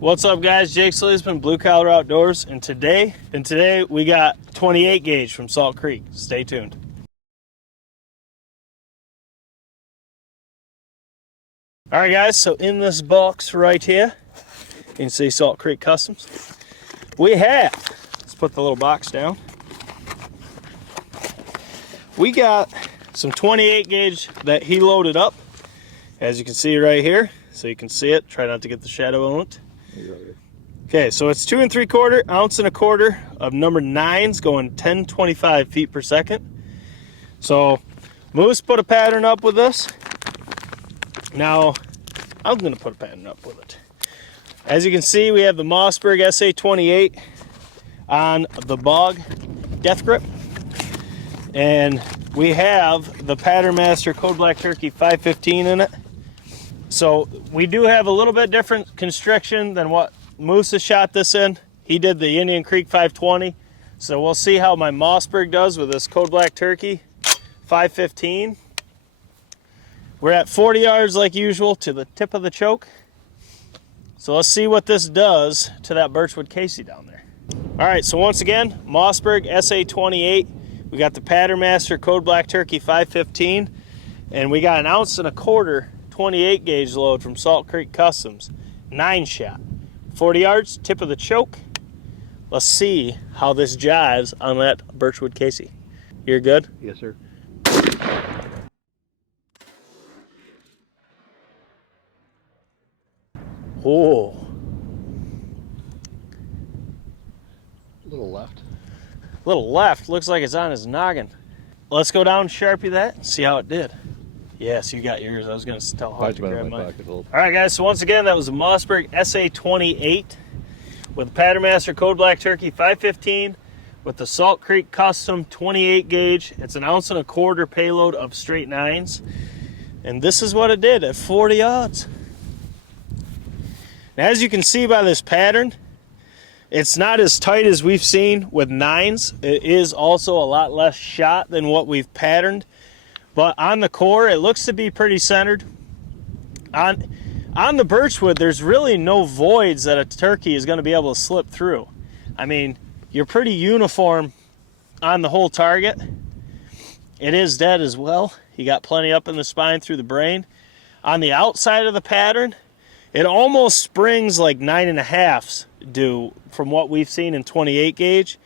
What's up, guys? Jake SLEASMAN, Blue Collar Outdoors, and today we got 28 gauge from Salt Creek. Stay tuned. All right, guys, so in this box right here, you can see Salt Creek Customs. We have, let's put the little box down. We got some 28 gauge that he loaded up, as you can see right here. So you can see it. Try not to get the shadow on it. Okay, so it's 2 3/4 ounce and a quarter of number 9s going 1025 feet per second. So Moose put a pattern up with this. Now I'm going to put a pattern up with it. As you can see, we have the Mossberg SA28 on the Bog Death Grip, and we have the Patternmaster Code Black Turkey 515 in it. So we do have a little bit different constriction than what Moose has shot this in. He did the Indian Creek 520. So we'll see how my Mossberg does with this Code Black Turkey 515. We're at 40 yards like usual to the tip of the choke. So let's see what this does to that birchwood Casey down there. All right, so once again, Mossberg SA28. We got the Patternmaster Code Black Turkey 515. And we got 1 1/4 ounce 28 gauge load from Salt Creek Customs, 9-shot, 40 yards, tip of the choke. Let's see how this jives on that birchwood Casey. You're good? Yes, sir. Oh, Little left. little left. Looks like it's on his noggin. Let's go down and Sharpie that and see how it did. Yes, you got yours. I was going to tell how to grab mine. All right, guys. So once again, that was a Mossberg SA28 with the Patternmaster Code Black Turkey 515 with the Salt Creek Custom 28 gauge. It's 1 1/4 ounce payload of straight 9s, and this is what it did at 40 yards. Now, as you can see by this pattern, it's not as tight as we've seen with 9s. It is also a lot less shot than what we've patterned. But on the core, it looks to be pretty centered. On the birchwood, there's really no voids that a turkey is going to be able to slip through. I mean, you're pretty uniform on the whole target. It is dead as well. You got plenty up in the spine through the brain. On the outside of the pattern, it almost springs like 9.5s do from what we've seen in 28 gauge.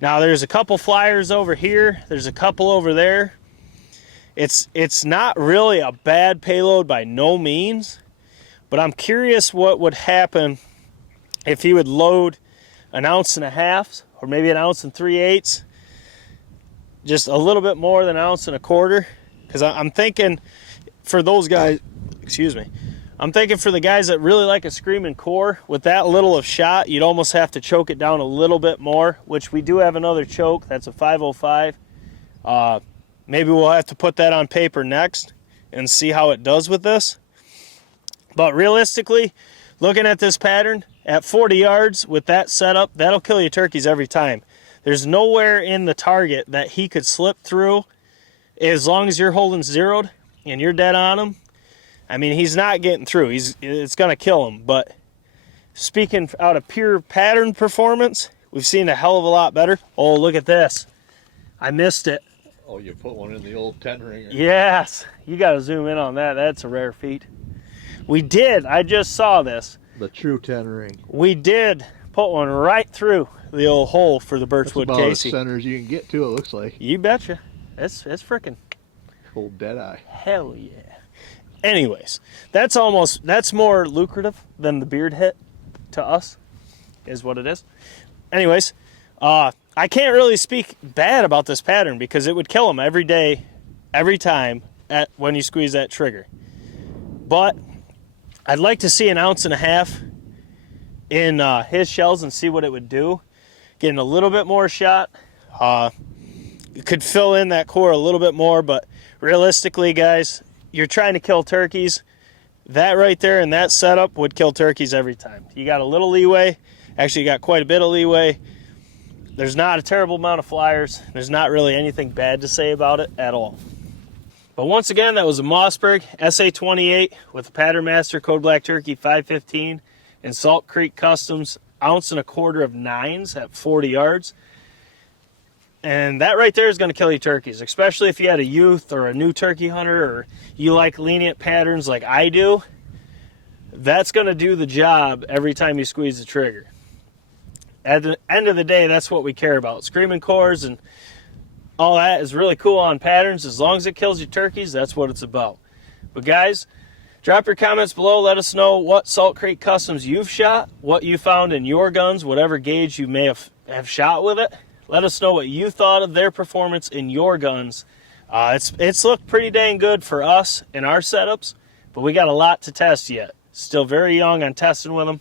Now, there's a couple flyers over here. There's a couple over there. It's not really a bad payload by no means, but I'm curious what would happen if he would load 1.5 ounces or maybe 1 3/8 ounces, just a little bit more than 1.25 ounces. Because I'm thinking for those guys, excuse me, I'm thinking for the guys that really like a screaming core, with that little of shot, you'd almost have to choke it down a little bit more, which we do have another choke. That's a 505. Maybe we'll have to put that on paper next and see how it does with this. But realistically, looking at this pattern, at 40 yards with that setup, that'll kill your turkeys every time. There's nowhere in the target that he could slip through as long as you're holding zeroed and you're dead on him. I mean, he's not getting through. It's going to kill him. But speaking out of pure pattern performance, we've seen a hell of a lot better. Oh, look at this. I missed it. Oh, you put one in the old 10-ringer. Yes, you got to zoom in on that. That's a rare feat. We did. I just saw this. The true 10-ring. We did put one right through the old hole for the birchwood That's about Casey. as center as you can get to, it looks like. You betcha. It's freaking. Old dead eye. Hell yeah. Anyways, that's more lucrative than the beard hit to us, is what it is. Anyways, I can't really speak bad about this pattern because it would kill him every day, every time when you squeeze that trigger. But I'd like to see 1.5 ounces in his shells and see what it would do. Getting a little bit more shot. It could fill in that core a little bit more, but realistically, guys, you're trying to kill turkeys. That right there and that setup would kill turkeys every time. You got a little leeway. Actually, you got quite a bit of leeway. There's not a terrible amount of flyers. There's not really anything bad to say about it at all. But once again, that was a Mossberg SA28 with a Patternmaster Code Black Turkey 515 and Salt Creek Customs 1.25 ounce of 9s at 40 yards. And that right there is going to kill your turkeys, especially if you had a youth or a new turkey hunter, or you like lenient patterns like I do. That's going to do the job every time you squeeze the trigger. At the end of the day, that's what we care about. Screaming cores and all that is really cool on patterns. As long as it kills your turkeys, that's what it's about. But guys, drop your comments below. Let us know what Salt Creek Customs you've shot, what you found in your guns, whatever gauge you may have shot with it. Let us know what you thought of their performance in your guns. It's looked pretty dang good for us in our setups, but we got a lot to test yet. Still very young on testing with them.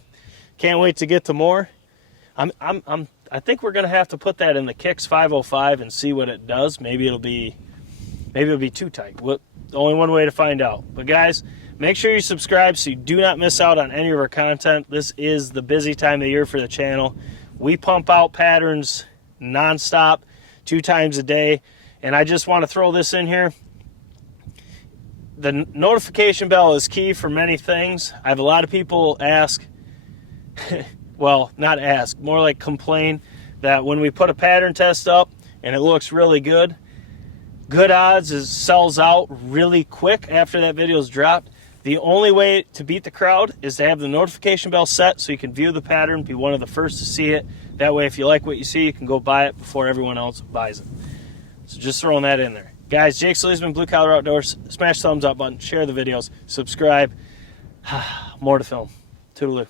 Can't wait to get to more. I think we're gonna have to put that in the Kicks 505 and see what it does. Maybe it'll be too tight. Only one way to find out. But guys, make sure you subscribe so you do not miss out on any of our content. This is the busy time of the year for the channel. We pump out patterns nonstop, 2 times a day, and I just want to throw this in here. The notification bell is key for many things. I have a lot of people ask well, not ask, more like complain that when we put a pattern test up and it looks really good, good odds is sells out really quick after that video is dropped. The only way to beat the crowd is to have the notification bell set so you can view the pattern, be one of the first to see it. That way, if you like what you see, you can go buy it before everyone else buys it. So just throwing that in there. Guys, Jake SLEASMAN, Blue Collar Outdoors. Smash the thumbs up button, share the videos, subscribe. More to film. Toodaloo.